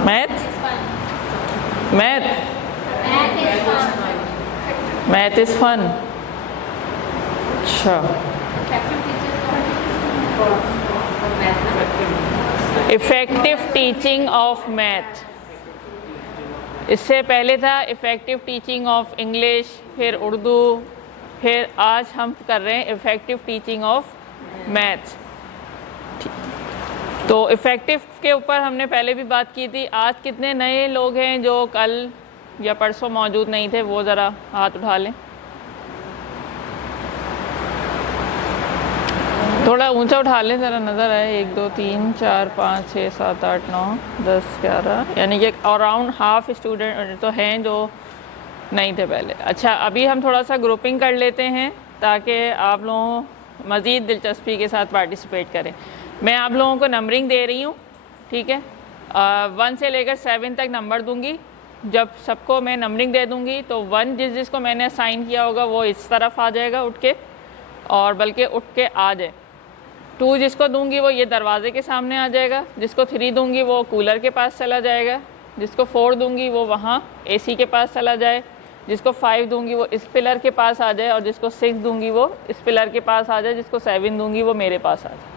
Math math math is fun. अच्छा, effective teaching of math. इससे पहले था इफ़ेक्टिव टीचिंग ऑफ इंग्लिश, फिर उर्दू, फिर आज हम कर रहे हैं इफ़ेक्टिव टीचिंग ऑफ मैथ। तो इफ़ेक्टिव के ऊपर हमने पहले भी बात की थी। आज कितने नए लोग हैं जो कल या परसों मौजूद नहीं थे, वो ज़रा हाथ उठा लें। थोड़ा ऊंचा उठा लें, ज़रा नज़र आए। 1 2 3 4 5 6 7 8 9 10 11, यानी कि अराउंड हाफ स्टूडेंट तो हैं जो नहीं थे पहले। अच्छा, अभी हम थोड़ा सा ग्रुपिंग कर लेते हैं ताकि आप लोगों मज़ीद दिलचस्पी के साथ पार्टिसिपेट करें। मैं आप लोगों को नंबरिंग दे रही हूँ, ठीक है। 1 से लेकर 7 तक नंबर दूंगी। जब सबको मैं नंबरिंग दे दूंगी तो 1 जिसको मैंने असाइन किया होगा वो इस तरफ आ जाएगा उठ के, और बल्कि उठ के आ जाए। 2 जिसको दूंगी वो ये दरवाजे के सामने आ जाएगा। जिसको 3 दूंगी वो कूलर के पास चला जाएगा। जिसको 4 दूंगी वो वहाँ AC के पास चला जाए। जिसको 5 दूंगी वो इस पिलर के पास आ जाए, और जिसको 6 दूंगी वो इस पिलर के पास आ जाए। जिसको 7 दूंगी वो मेरे पास आ जाए,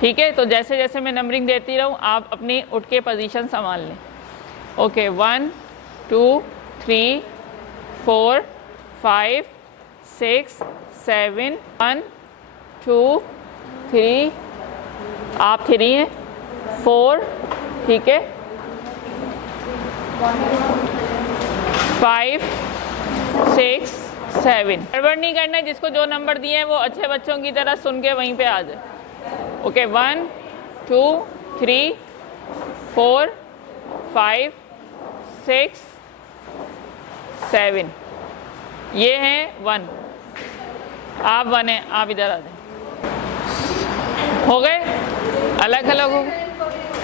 ठीक है। तो जैसे जैसे मैं नंबरिंग देती रहूँ आप अपनी उठ के पोजीशन संभाल लें। ओके, 1 2 3 4 5 6 7 1 2 3, आप 3 हैं, 4, ठीक है, 5 6 7। गड़बड़ नहीं करना है। जिसको जो नंबर दिए हैं वो अच्छे बच्चों की तरह सुन के वहीं पे आ जाए। ओके, 1 2 3 4 5 6 7, ये हैं 1। आप 1 हैं, आप इधर आ जाए। हो गए, अलग अलग हो गए,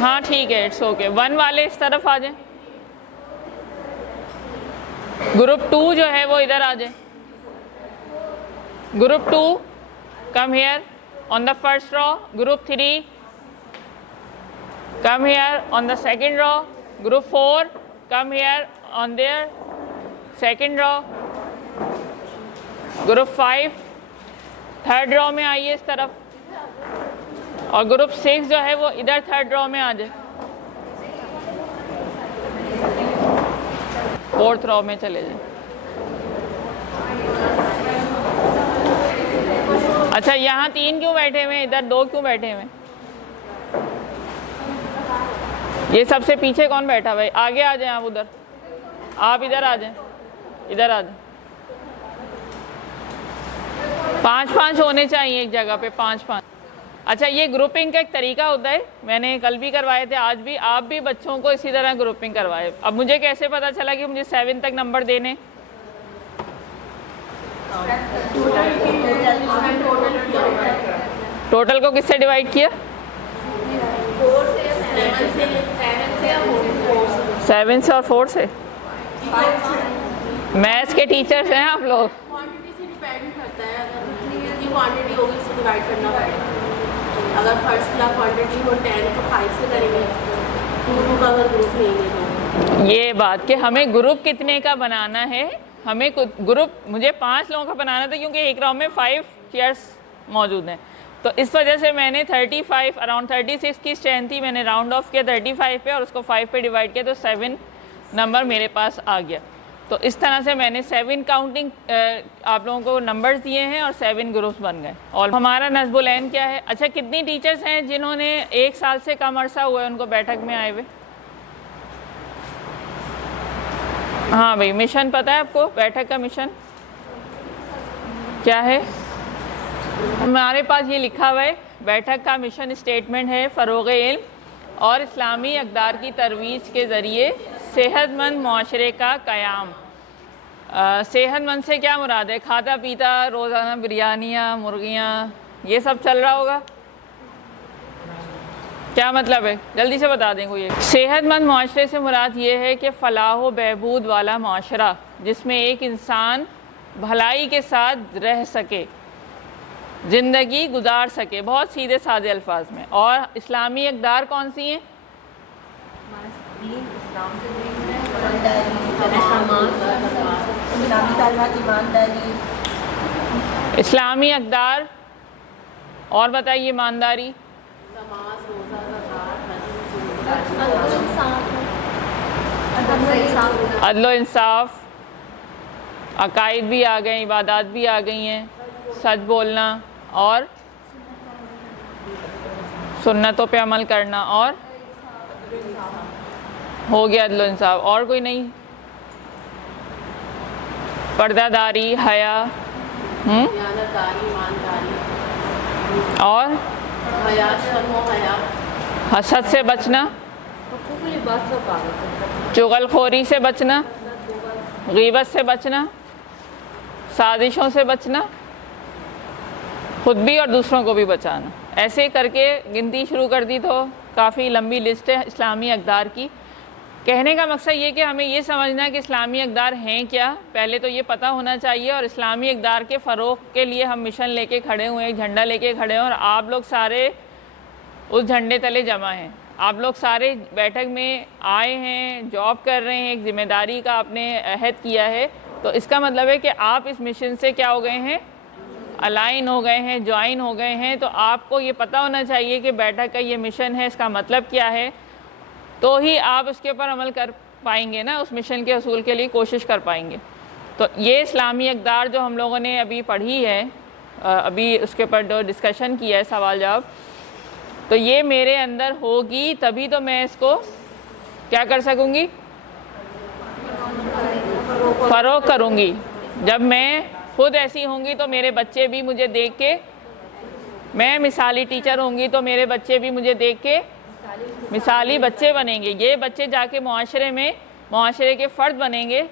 हाँ ठीक है, इट्स ओके। 1 वाले इस तरफ आ जाए। ग्रुप 2 जो है वो इधर आ जाए। Group 2 come here on the first row. Group 3 come here on the second row. Group 4 come here on their second row. Group 5 third row में आइए इस तरफ, और ग्रुप 6 जो है वो इधर थर्ड रो में आ जाए, फोर्थ रो में चले जाए। अच्छा, यहाँ 3 क्यों बैठे हुए हैं, इधर 2 क्यों बैठे हुए हैं? ये सबसे पीछे कौन बैठा हुआ है? आगे आ जाए आप, उधर आप इधर आ जाए, इधर आ जाए। 5-5 होने चाहिए एक जगह पे, 5-5। अच्छा, ये ग्रुपिंग का एक तरीका होता है, मैंने कल भी करवाए थे, आज भी आप भी बच्चों को इसी तरह ग्रुपिंग करवाए। अब मुझे कैसे पता चला कि मुझे 7 तक नंबर देने? टोटल को किससे डिवाइड किया? 7 से और 4 से। मैथ्स के टीचर्स हैं आप लोग। क्वांटिटी से डिपेंड करता है, अगर कितनी क्वांटिटी होगी उससे डिवाइड करना पड़ेगा। अगर फर्स्ट क्लास क्वांटिटी हो 10 तो 5 से करेंगे, 2 का अगर ग्रुप लेंगे तो। ये बात कि हमें ग्रुप कितने का बनाना है, हमें ग्रुप मुझे 5 लोगों का बनाना था, क्योंकि एक रो में 5 चेयर्स मौजूद हैं। तो इस वजह से मैंने 35 अराउंड 36 की स्ट्रेंथ थी, मैंने राउंड ऑफ किया 35 पे और उसको 5 पे डिवाइड किया, तो 7 नंबर मेरे पास आ गया। तो इस तरह से मैंने 7 काउंटिंग आप लोगों को नंबर्स दिए हैं और 7 ग्रुप्स बन गए। और हमारा नस्बुल ऐन क्या है? अच्छा, कितनी टीचर्स हैं जिन्होंने 1 साल से कम अरसा हुआ है उनको बैठक में आए हुए? हाँ भाई, मिशन पता है आपको? बैठक का मिशन क्या है? हमारे पास ये लिखा हुआ है, बैठक का मिशन स्टेटमेंट है फ़रोग़ इल्म और इस्लामी अक़दार की तरवीज के ज़रिए सेहतमंद माशरे का क़याम। सेहतमंद से क्या मुराद है? खाता पीता, रोज़ाना बिरयानियाँ, मुर्गियाँ, ये सब चल रहा होगा? क्या मतलब है? जल्दी से बता दें कोई। सेहतमंद माशरे से मुराद ये है कि फ़लाह व बहबूद वाला माशरा जिसमें एक इंसान भलाई के साथ रह सके, ज़िंदगी गुजार सके, बहुत सीधे सादे अल्फाज में। और इस्लामी अक़दार कौन सी हैं? दीन इस्लाम से जुड़ी है, इस्लामी तालीमात, ईमानदारी, इस्लामी अक़दार, और बताइए ईमानदारी, नमाज, रोज़ा, ज़कात, अदल इंसाफ, अकायद भी आ गए, इबादत भी आ गई हैं, सच बोलना और सुन्नतों पे अमल करना, और हो गया अदल इंसाफ। और कोई नहीं? पर्दादारी, हया, दयानतदारी, ईमानदारी और हया, शर्म व हया, हसद से बचना, चुगलखोरी से बचना, गीबत से बचना, साजिशों से बचना, खुद भी और दूसरों को भी बचाना। ऐसे करके गिनती शुरू कर दी तो काफ़ी लंबी लिस्ट है इस्लामी अक़दार की। कहने का मकसद ये कि हमें ये समझना है कि इस्लामी अक़दार हैं क्या, पहले तो ये पता होना चाहिए। और इस्लामी अक़दार के फ़रोग़ के लिए हम मिशन लेके खड़े हुए हैं, एक झंडा लेके खड़े हैं, और आप लोग सारे उस झंडे तले जमा हैं। आप लोग सारे बैठक में आए हैं, जॉब कर रहे हैं, एक ज़िम्मेदारी का आपने अहद किया है, तो इसका मतलब है कि आप इस मिशन से क्या हो गए हैं, अलाइन हो गए हैं, ज्वाइन हो गए हैं। तो आपको ये पता होना चाहिए कि बैठक का ये मिशन है, इसका मतलब क्या है, तो ही आप उसके ऊपर अमल कर पाएंगे ना, उस मिशन के हसूल के लिए कोशिश कर पाएंगे। तो ये इस्लामी अक़दार जो हम लोगों ने अभी पढ़ी है, अभी उसके ऊपर जो डिस्कशन किया है, सवाल जवाब, तो ये मेरे अंदर होगी तभी तो मैं इसको क्या कर सकूँगी, फ़रोग़ करूँगी। जब मैं खुद ऐसी होंगी तो मेरे बच्चे भी मुझे देख के, मैं मिसाली टीचर होंगी तो मेरे बच्चे भी मुझे देख के मिसाली बच्चे बनेंगे। ये बच्चे जाके मुआशरे में मुआशरे के फ़र्द बनेंगे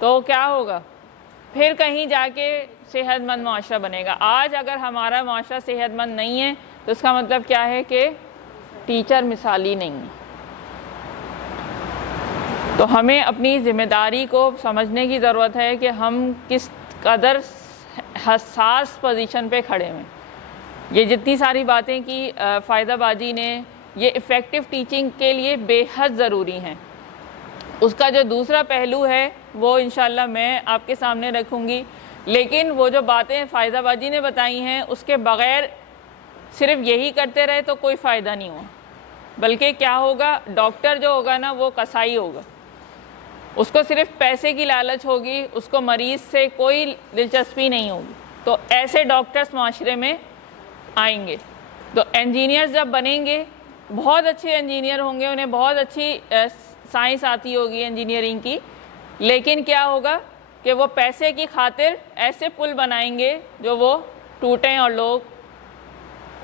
तो क्या होगा, फिर कहीं जाके सेहतमंद मुआशरा बनेगा। आज अगर हमारा मुआशरा सेहतमंद नहीं है तो इसका मतलब क्या है कि टीचर मिसाली नहीं है। तो हमें अपनी ज़िम्मेदारी को समझने की ज़रूरत है कि हम किस कदर हसास पोजीशन पे खड़े हैं। ये जितनी सारी बातें की फ़ायदाबाजी ने, ये इफ़ेक्टिव टीचिंग के लिए बेहद ज़रूरी हैं। उसका जो दूसरा पहलू है वो इंशाल्लाह मैं आपके सामने रखूँगी। लेकिन वो जो बातें फ़ायदाबाजी ने बताई हैं उसके बग़ैर सिर्फ यही करते रहे तो कोई फ़ायदा नहीं हुआ, बल्कि क्या होगा, डॉक्टर जो होगा ना वो कसाई होगा, उसको सिर्फ पैसे की लालच होगी, उसको मरीज़ से कोई दिलचस्पी नहीं होगी। तो ऐसे डॉक्टर्स माशरे में आएंगे। तो इंजीनियर्स जब बनेंगे, बहुत अच्छे इंजीनियर होंगे, उन्हें बहुत अच्छी साइंस आती होगी इंजीनियरिंग की, लेकिन क्या होगा कि वो पैसे की खातिर ऐसे पुल बनाएंगे जो वो टूटें और लोग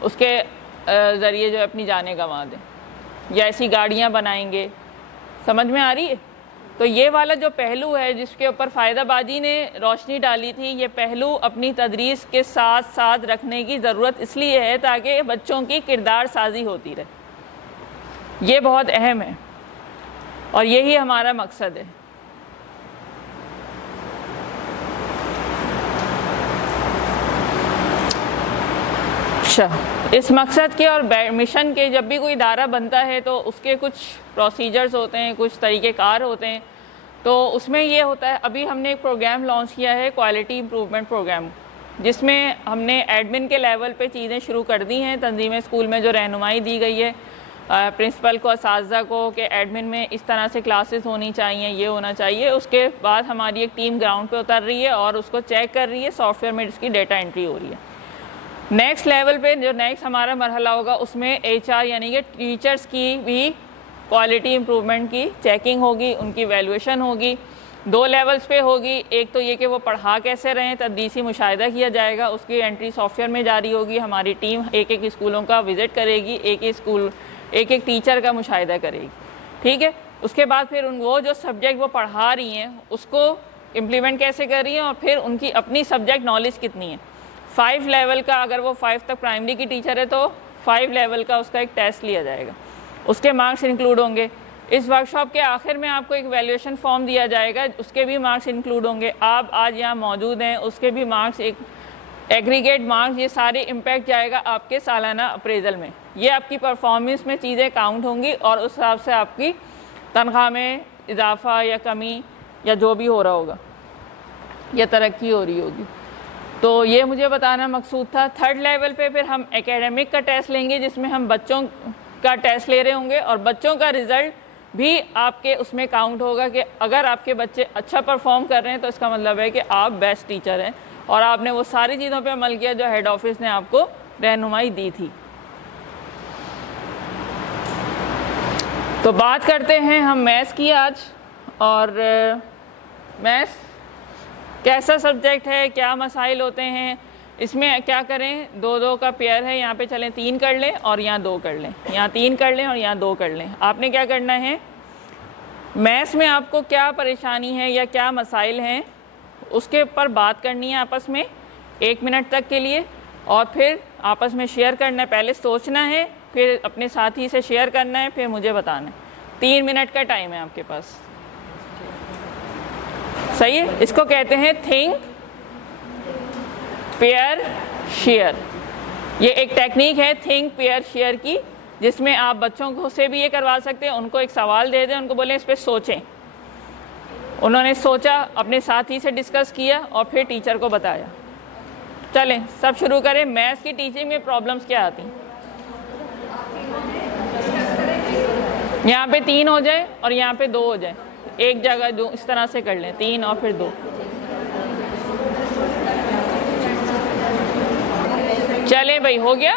उसके ज़रिए जो अपनी जानें गंवा दें, या ऐसी गाड़ियाँ बनाएंगे। समझ में आ रही है? तो ये वाला जो पहलू है जिसके ऊपर फ़ायदाबाजी ने रोशनी डाली थी, ये पहलू अपनी तदरीस के साथ साथ रखने की ज़रूरत इसलिए है ताकि बच्चों की किरदार साजी होती रहे। ये बहुत अहम है और यही हमारा मकसद है। इस मकसद के और मिशन के जब भी कोई इदारा बनता है तो उसके कुछ प्रोसीजर्स होते हैं, कुछ तरीक़ेकार होते हैं। तो उसमें ये होता है, अभी हमने एक प्रोग्राम लॉन्च किया है, क्वालिटी इम्प्रूवमेंट प्रोग्राम, जिसमें हमने एडमिन के लेवल पे चीज़ें शुरू कर दी हैं। तंजीम स्कूल में जो रहनुमाई दी गई है प्रिंसिपल को, असातिज़ा को, कि एडमिन में इस तरह से क्लासेस होनी चाहिए, ये होना चाहिए। उसके बाद हमारी एक टीम ग्राउंड पे उतर रही है और उसको चेक कर रही है, सॉफ्टवेयर में इसकी डेटा एंट्री हो रही है। नेक्स्ट लेवल पे जो नेक्स्ट हमारा मरहला होगा उसमें HR यानी कि टीचर्स की भी क्वालिटी इम्प्रूवमेंट की चेकिंग होगी, उनकी वैल्यूएशन होगी। 2 लेवल्स पे होगी। एक तो ये कि वो पढ़ा कैसे रहे हैं, तदरीसी मुशाहिदा किया जाएगा, उसकी एंट्री सॉफ्टवेयर में जारी होगी। हमारी टीम एक स्कूलों का विज़िट करेगी, एक टीचर का मुशाहिदा करेगी, ठीक है। उसके बाद फिर वो जो सब्जेक्ट वो पढ़ा रही हैं उसको इम्प्लीमेंट कैसे कर रही हैं और फिर उनकी अपनी सब्जेक्ट नॉलेज कितनी है। 5 लेवल का, अगर वो 5 तक प्राइमरी की टीचर है तो 5 लेवल का उसका एक टेस्ट लिया जाएगा, उसके मार्क्स इंक्लूड होंगे। इस वर्कशॉप के आखिर में आपको एक वैल्यूएशन फॉर्म दिया जाएगा, उसके भी मार्क्स इंक्लूड होंगे। आप आज यहाँ मौजूद हैं, उसके भी मार्क्स, एक एग्रीगेट मार्क्स, ये सारे इम्पैक्ट जाएगा आपके सालाना अप्रेजल में। ये आपकी परफॉर्मेंस में चीज़ें काउंट होंगी और उस हिसाब से आपकी तनख्वाह में इजाफा या कमी या जो भी हो रहा होगा या तरक्की हो रही होगी। तो ये मुझे बताना मकसूद था। थर्ड लेवल पे फिर हम एकेडमिक का टेस्ट लेंगे, जिसमें हम बच्चों का टेस्ट ले रहे होंगे और बच्चों का रिज़ल्ट भी आपके उसमें काउंट होगा कि अगर आपके बच्चे अच्छा परफॉर्म कर रहे हैं तो इसका मतलब है कि आप बेस्ट टीचर हैं और आपने वो सारी चीज़ों पे अमल किया जो हेड ऑफिस ने आपको रहनुमाई दी थी। तो बात करते हैं हम मैथ्स की आज। और मैथ्स कैसा सब्जेक्ट है, क्या मसाइल होते हैं, इसमें क्या करें, 2-2 का पेयर है, यहाँ पे चलें 3 कर लें और यहाँ 2 कर लें, यहाँ 3 कर लें और यहाँ 2 कर लें। आपने क्या करना है, मैथ्स में आपको क्या परेशानी है या क्या मसाइल हैं उसके ऊपर बात करनी है आपस में 1 मिनट तक के लिए, और फिर आपस में शेयर करना है। पहले सोचना है, फिर अपने साथी से शेयर करना है, फिर मुझे बताना है। 3 मिनट का टाइम है आपके पास, सही है। इसको कहते हैं थिंक पेयर शेयर। ये एक टेक्निक है थिंक पेयर शेयर की, जिसमें आप बच्चों को से भी ये करवा सकते हैं। उनको एक सवाल दे दें, उनको बोलें इस पर सोचें। उन्होंने सोचा, अपने साथी से डिस्कस किया और फिर टीचर को बताया। चलें सब शुरू करें। मैथ्स की टीचिंग में प्रॉब्लम्स क्या आती हैं? यहाँ पे 3 हो जाए और यहाँ पे 2 हो जाए, एक जगह 2 इस तरह से कर लें, 3 और फिर 2। चले भाई, हो गया।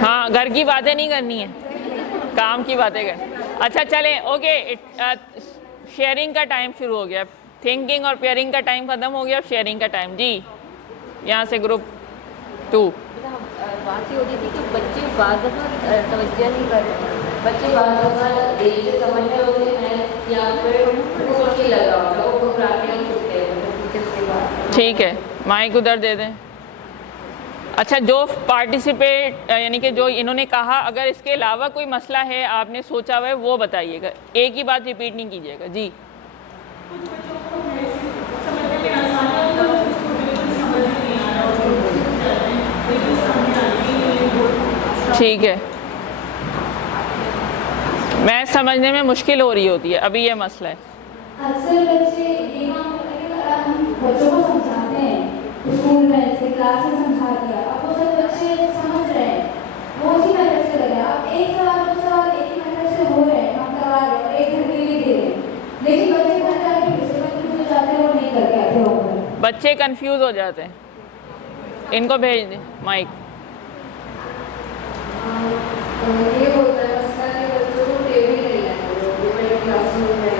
हाँ, घर की बातें नहीं करनी है, काम की बातें कर। अच्छा चलें, ओके। शेयरिंग का टाइम शुरू हो गया। थिंकिंग और पेयरिंग का टाइम ख़त्म हो गया, अब शेयरिंग का टाइम। जी, यहाँ से ग्रुप 2। बात ये हो रही थी कि बच्चे बात तवज्जो नहीं कर रहे, बच्चे बात देख के समझ रहे होते हैं या फिर उनको सोच ही लगा होगा, वो घबराते हैं, छुट्टे हैं। ठीक है, माइक उधर दे दें। अच्छा, जो पार्टिसिपेट यानी कि जो इन्होंने कहा, अगर इसके अलावा कोई मसला है आपने सोचा हुआ है वो बताइएगा, एक ही बात रिपीट नहीं कीजिएगा। जी, ठीक है। मैथ समझने में मुश्किल हो रही होती है, अभी ये मसला है। अक्सर बच्चे ये हम बच्चों को समझाते हैं स्कूल में से क्लास में समझा दिया, अब वो सब बच्चे समझ रहे हैं, वो उसी मेथड से लगे। अब एक सवाल 2 सवाल एक ही मेथड से हो रहे हैं, हम करवा रहे हैं, 1 घंटे के लिए दे रहे हैं, लेकिन बच्चे घर जाके फिर से कंफ्यूज हो जाते हैं और नहीं करके आते होंगे। बच्चे कंफ्यूज हो जाते हैं, इनको भेज दें माइक। ये होता है मसला कि बच्चों को टेबल नहीं है, क्लासरूम में।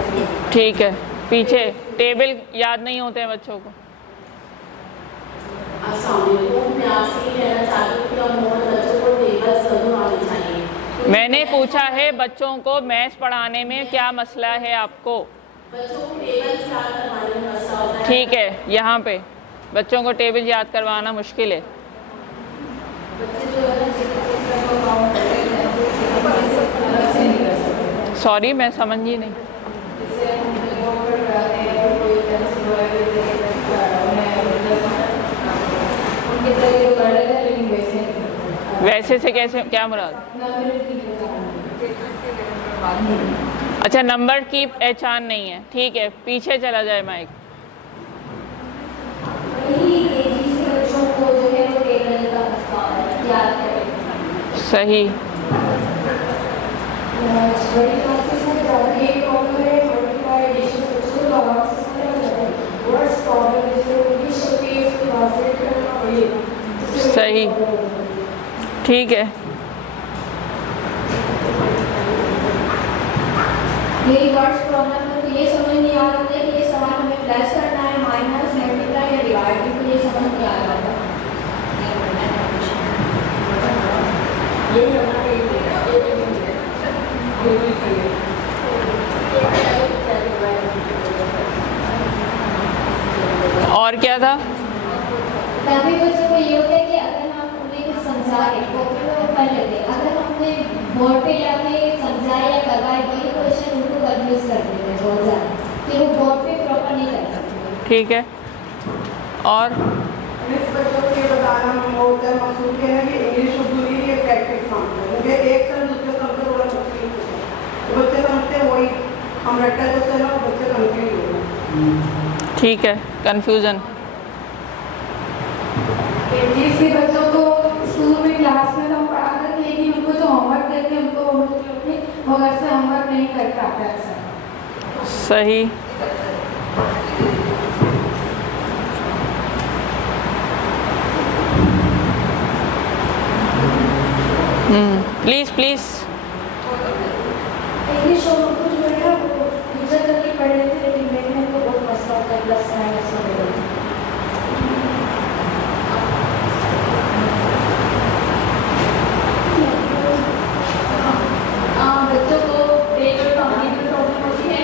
ठीक है, पीछे टेबल याद नहीं होते हैं बच्चों को। मैं आपसे ये कहना चाहती हूँ कि अब मोर बच्चों को टेबल जरूर आनी चाहिए। मैंने पूछा है बच्चों को मैथ्स पढ़ाने में क्या मसला है आपको। बच्चों को टेबल याद करवाने में मसला होता है। ठीक है, यहाँ पे बच्चों को टेबल याद करवाना मुश्किल है। सॉरी, मैं समझी नहीं। वैसे से कैसे, क्या मुराद? अच्छा, नंबर की पहचान नहीं है। ठीक है, पीछे चला जाए माइक। सही। सही, ठीक है। यही वर्ड्स प्रॉब्लम है, तो ये समझ नहीं आ रहा है कि ये सवाल हमें प्लस करना है, माइनस, मल्टीप्लाई या डिवाइड, तो ये समझ नहीं आ रहा है। और क्या था? काफी बच्चों को ये होता है कि अगर हम उन्हें कुछ समझा रहे हैं कॉपी में वो कर लेते हैं, अगर हमने बोर्ड पे जाके समझाए या करवाए वही क्वेश्चन उनको कंफ्यूज कर देते हैं बहुत ज़्यादा, कि वो बोर्ड पे प्रॉपर नहीं कर सकते। ठीक है। और बच्चों के बताना होता है मकसूद ये है कि इंग्लिश उर्दू की प्रैक्टिस मांगते हैं। मुझे ठीक है, कन्फ्यूज़न। जिसके बच्चों को स्कूल में क्लास में हम पढ़ा देते हैं कि उनको जो होमवर्क देते हैं उनको वो घर से होमवर्क नहीं कर पाता है सर। सही। Please please. इंग्लिश और उर्दू जो है ना वो टीचर करके पढ़ लेते हैं, लेकिन देखने में तो बहुत मसला होता है, प्लस माइनस वगैरह। बच्चों को ब्रेक और फाउंडिंग में प्रॉब्लम होती है।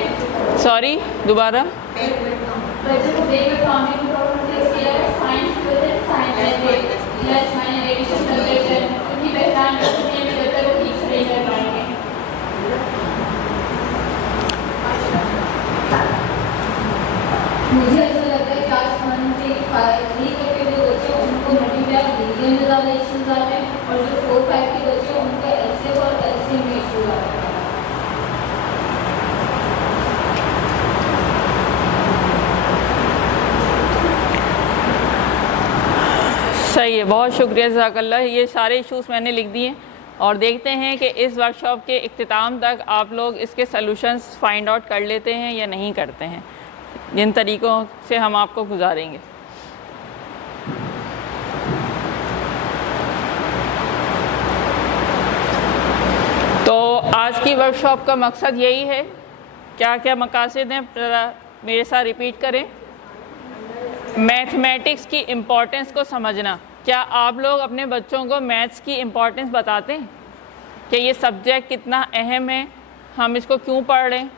सॉरी, दोबारा। बच्चों को ब्रेक और फाउंडिंग में प्रॉब्लम होती है, इसके अलावा साइंस जो है साइंस जैसे प्लस माइनस एडिशन सब्ट्रैक्शन उनकी पहचान करने में जब तक वो ठीक से नहीं कर पाएंगे। मुझे ऐसा लगता है क्लास 1 से 3 तक के जो बच्चे हैं उनको मल्टीप्लाई डिवीजन में ज़्यादा इश्यूज आते हैं, और जो 4-5 के बच्चे हैं उनको एलसीएम और एलसीएम में इश्यूज आते हैं। सही है, बहुत शुक्रिया, जज़ाकल्लाह। ये सारे इश्यूज़ मैंने लिख दिए और देखते हैं कि इस वर्कशॉप के इख्तिताम तक आप लोग इसके सलूशंस फाइंड आउट कर लेते हैं या नहीं करते हैं, जिन तरीक़ों से हम आपको गुजारेंगे। तो आज की वर्कशॉप का मकसद यही है। क्या क्या मकासद हैं, ज़रा मेरे साथ रिपीट करें। मैथमेटिक्स की इम्पोर्टेंस को समझना। क्या आप लोग अपने बच्चों को मैथ्स की इम्पोर्टेंस बताते हैं कि ये सब्जेक्ट कितना अहम है, हम इसको क्यों पढ़ रहे हैं?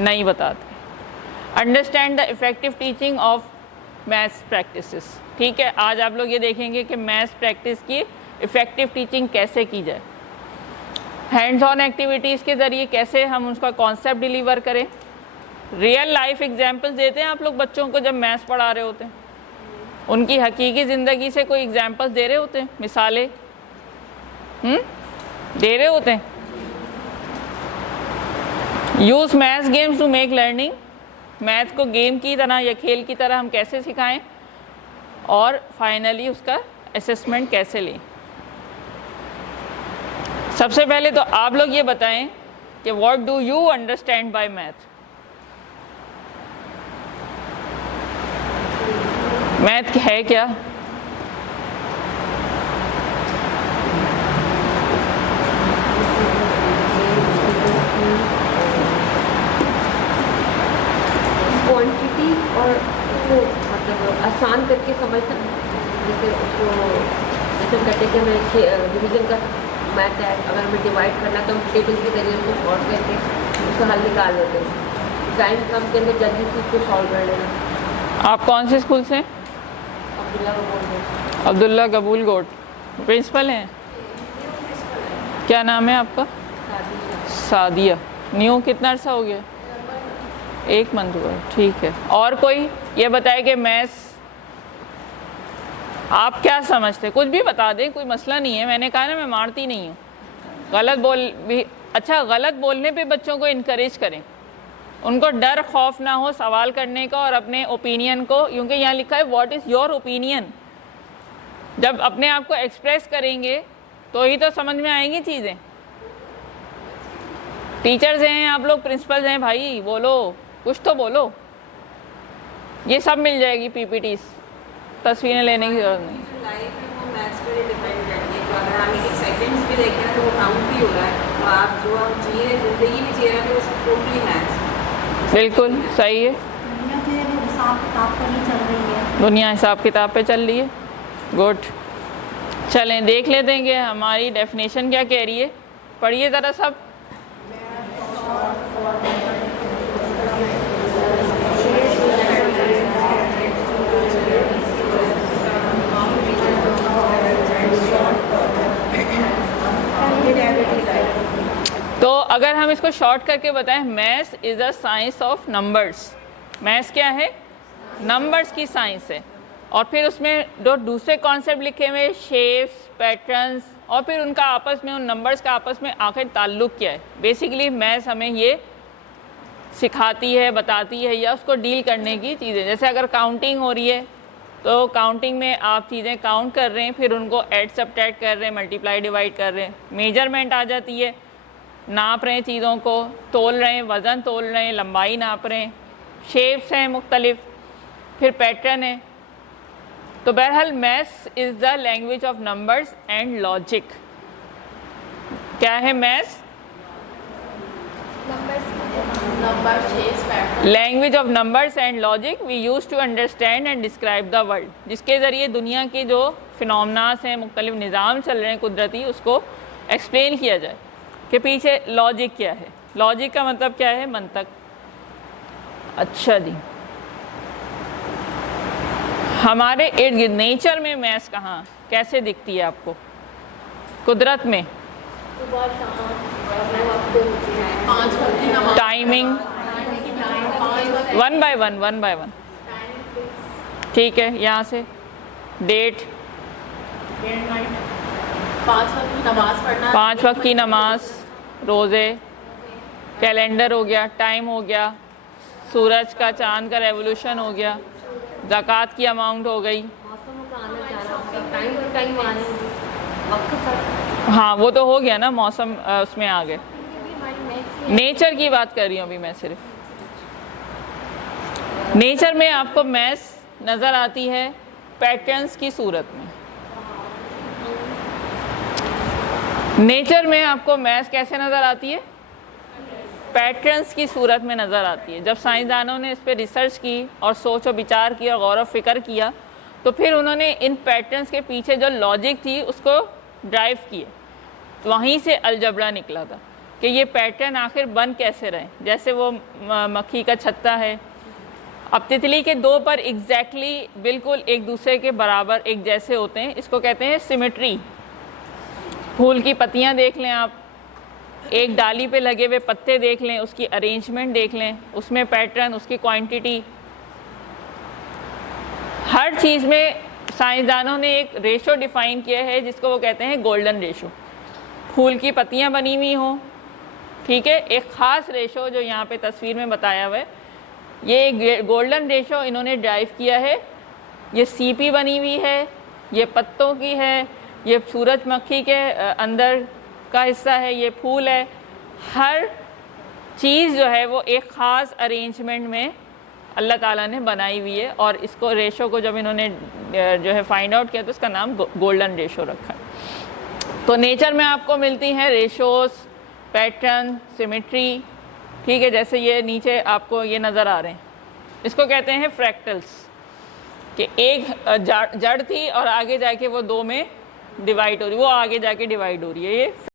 नहीं बताते। Understand the effective teaching of maths practices. ठीक है, आज आप लोग ये देखेंगे कि मैथ्स प्रैक्टिस की इफ़ेक्टिव टीचिंग कैसे की जाए, हैंड्स ऑन एक्टिविटीज़ के ज़रिए कैसे हम उसका कॉन्सेप्ट डिलीवर करें। रियल लाइफ एग्जाम्पल्स देते हैं आप लोग बच्चों को जब मैथ्स पढ़ा रहे होते हैं, उनकी हकीकी ज़िंदगी से कोई एग्जाम्पल्स दे रहे होते हैं, मिसालें दे रहे होते हैं। Use maths games to make learning. Math को गेम की तरह या खेल की तरह हम कैसे सिखाएं, और फाइनली उसका असेसमेंट कैसे लें। सबसे पहले तो आप लोग ये बताएं कि what do you understand by math. Math है क्या? क्वांटिटी और उसको मतलब आसान करके समझना, जैसे उसको जैसे कहते हैं कि हमें डिवीजन का मैथ है, अगर हमें डिवाइड करना तो हम टेबल के जरिए उसको सॉल्व करके उसका हल निकाल लेते हैं। टाइम कम करके जल्दी से उसको सॉल्व कर लेना। आप कौन से स्कूल से? अब्दुल्ला कबूल गोट प्रिंसिपल हैं। क्या नाम है आपका? सादिया। न्यू कितना अर्सा हो गया? 1 मंथ हुआ। ठीक है, और कोई ये बताए कि मैथ्स आप क्या समझते? कुछ भी बता दें, कोई मसला नहीं है। मैंने कहा ना, मैं मारती नहीं हूँ। गलत बोल भी अच्छा, गलत बोलने पे बच्चों को इनकरेज करें, उनको डर खौफ ना हो सवाल करने का और अपने ओपिनियन को, क्योंकि यहाँ लिखा है व्हाट इज़ योर ओपिनियन। जब अपने आप को एक्सप्रेस करेंगे तो ही तो समझ में आएंगी चीज़ें। टीचर्स हैं आप लोग, प्रिंसिपल्स हैं भाई, बोलो, कुछ तो बोलो। ये सब मिल जाएगी पीपीटीज, तस्वीरें लेने की जरूरत नहीं। लाइफ में वो मैथ्स पर डिपेंड करती है, तो अगर हम एक सेकंड्स भी देखें ना तो वो काउंट भी हो रहा है, तो आप जो हम जी रहे ज़िंदगी में जी रहे हैं तो वो टोटली मैथ्स। बिल्कुल सही है। दुनिया जो है वो हिसाब किताब पर ही चल रही है। दुनिया हिसाब किताब पे चल रही है। गुड, चलें देख लेते हैं कि हमारी डेफिनेशन क्या कह रही है। पढ़िए ज़रा सब। तो अगर हम इसको शॉर्ट करके बताएं, maths is a science of numbers. Maths क्या है? नंबर्स की साइंस है। और फिर उसमें जो दूसरे कॉन्सेप्ट लिखे हुए, शेप्स, पैटर्न्स, और फिर उनका आपस में, उन नंबर्स का आपस में आखिर ताल्लुक़ क्या है। बेसिकली मैथ्स हमें ये सिखाती है, बताती है, या उसको डील करने की चीज़ें। जैसे अगर काउंटिंग हो रही है तो काउंटिंग में आप चीज़ें काउंट कर रहे हैं, फिर उनको ऐड सब्ट्रैक्ट कर रहे हैं, मल्टीप्लाई डिवाइड कर रहे हैं। मेजरमेंट आ जाती है, नाप रहे हैं चीज़ों को, तोल रहे हैं, वज़न तोल रहे हैं, लंबाई नाप रहे हैं, शेप्स हैं मुख्तलिफ, फिर पैटर्न है। तो बहरहाल maths is the language of numbers and logic. क्या है maths? Number shapes pattern. Language of numbers and logic we use to understand and describe the world, जिसके ज़रिए दुनिया के जो फिनोमेनास हैं, मुख्तलिफ निज़ाम चल रहे हैं कुदरती, उसको एक्सप्लेन किया जाए कि पीछे लॉजिक क्या है। लॉजिक का मतलब क्या है? मंतक। अच्छा जी, हमारे इर्द गिर्द नेचर में मैथ्स कहाँ कैसे दिखती है आपको? कुदरत में सुबह शाम अपने वक्त पे होती है, 5 वक्त की नमाज, टाइमिंग 1 बाय 1 ठीक है। यहाँ से डेट, 5 वक्त की नमाज पढ़ना, 5 वक्त की नमाज, रोज़े, कैलेंडर हो गया, टाइम हो गया, सूरज का चांद का रेवोल्यूशन हो गया, ज़कात की अमाउंट हो गई। मौसम का आना जाना, टाइम टू टाइम आने, वक्त पर हाँ वो तो हो गया ना, मौसम उसमें आ गए। भी हमारी मैथ्स नेचर की बात कर रही हूँ अभी मैं सिर्फ। नेचर में आपको मैथ्स नज़र आती है पैटर्न्स की सूरत में। नेचर में आपको मैथ्स कैसे नज़र आती है? पैटर्न्स की सूरत में नज़र आती है। जब साइंसदानों ने इस पर रिसर्च की और सोच और विचार किया और गौर व फिक्र किया, तो फिर उन्होंने इन पैटर्न्स के पीछे जो लॉजिक थी उसको ड्राइव किए। तो वहीं से अलजबरा निकला था कि ये पैटर्न आखिर बन कैसे रहे। जैसे वो मक्खी का छत्ता है, अब तितली के 2 पर एग्जैक्टली बिल्कुल एक दूसरे के बराबर एक जैसे होते हैं, इसको कहते हैं सिमेट्री। फूल की पत्तियां देख लें आप, एक डाली पे लगे हुए पत्ते देख लें, उसकी अरेंजमेंट देख लें, उसमें पैटर्न, उसकी क्वांटिटी, हर चीज़ में साइंसदानों ने एक रेशो डिफ़ाइन किया है जिसको वो कहते हैं गोल्डन रेशो। फूल की पत्तियां बनी हुई हों, ठीक है, एक ख़ास रेशो जो यहाँ पे तस्वीर में बताया हुआ है, ये गोल्डन रेशो इन्होंने ड्राइव किया है। ये सीपी बनी हुई है, ये पत्तों की है, ये सूरजमुखी के अंदर का हिस्सा है, ये फूल है। हर चीज़ जो है वो एक ख़ास अरेंजमेंट में अल्लाह ताला ने बनाई हुई है, और इसको रेशो को जब इन्होंने जो है फाइंड आउट किया तो इसका नाम गोल्डन रेशो रखा है। तो नेचर में आपको मिलती हैं रेशोस, पैटर्न, सिमेट्री, ठीक है। जैसे ये नीचे आपको ये नज़र आ रहे हैं, इसको कहते हैं फ्रैक्टल्स, कि एक जड़ थी और आगे जाके वो 2 में डिवाइड हो रही, वो आगे जाके डिवाइड हो रही है, ये